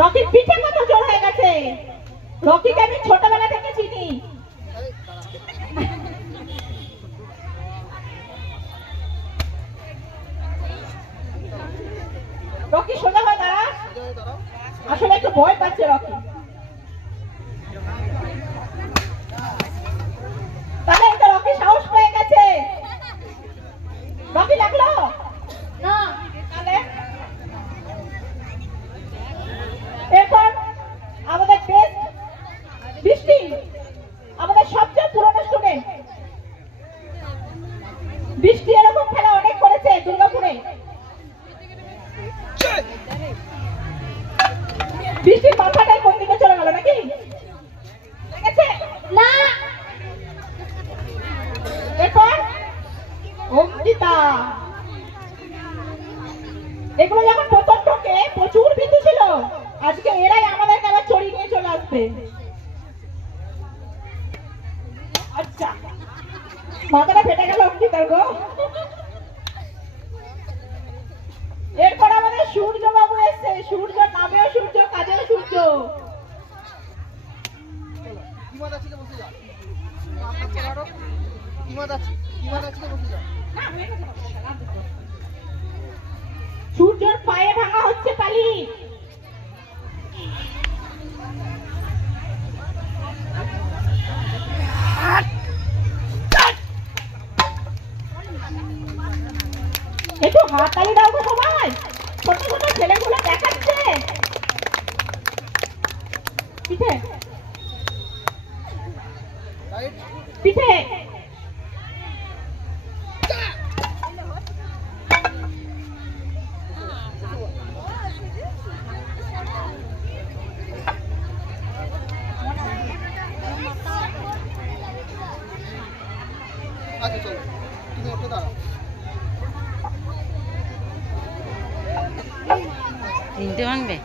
রকির পিঠে কত জোর হয়ে গেছে। রকিকে আমি ছোটবেলা থেকে চিনি। রকি সোজা হয়ে দাঁড়া। আসলে একটু ভয় পাচ্ছে রকি। তাহলে এটা রকি সাহস পেয়ে গেছে। রকি লাগলো না। তাহলে এরপর আমাদের বেস্ট বৃষ্টি, আমাদের সবচেয়ে পুরনো স্টুডেন্ট বৃষ্টি। এরকম খেলা অনেক করেছে দুর্গাপুরে। বৃষ্টির মাথাটাই কোন দিকে চলে গেল নাকি না। এরপর অঙ্কিতা। এগুলো যখন প্রথম ঢোকে প্রচুর ভীতি ছিল। আজকে এরাই আমাদেরকে আবার চড়িয়ে নিয়ে চলে আসবে। আচ্ছা, মাথাটা ফেটে গেল অঙ্কিতার গো। এরপর আমাদের সূর্য বাবু এসছে। সূর্য নামেও সূর্য, কাজেও সূর্য। সূর্যর পায়ে ভাঙা হচ্ছে তালি। একটু হাততালি দাও তো সবাই। ছোট ছোট ছেলেগুলো দেখাচ্ছে পিঠে পিঠে। তিনটে ভাঙবে।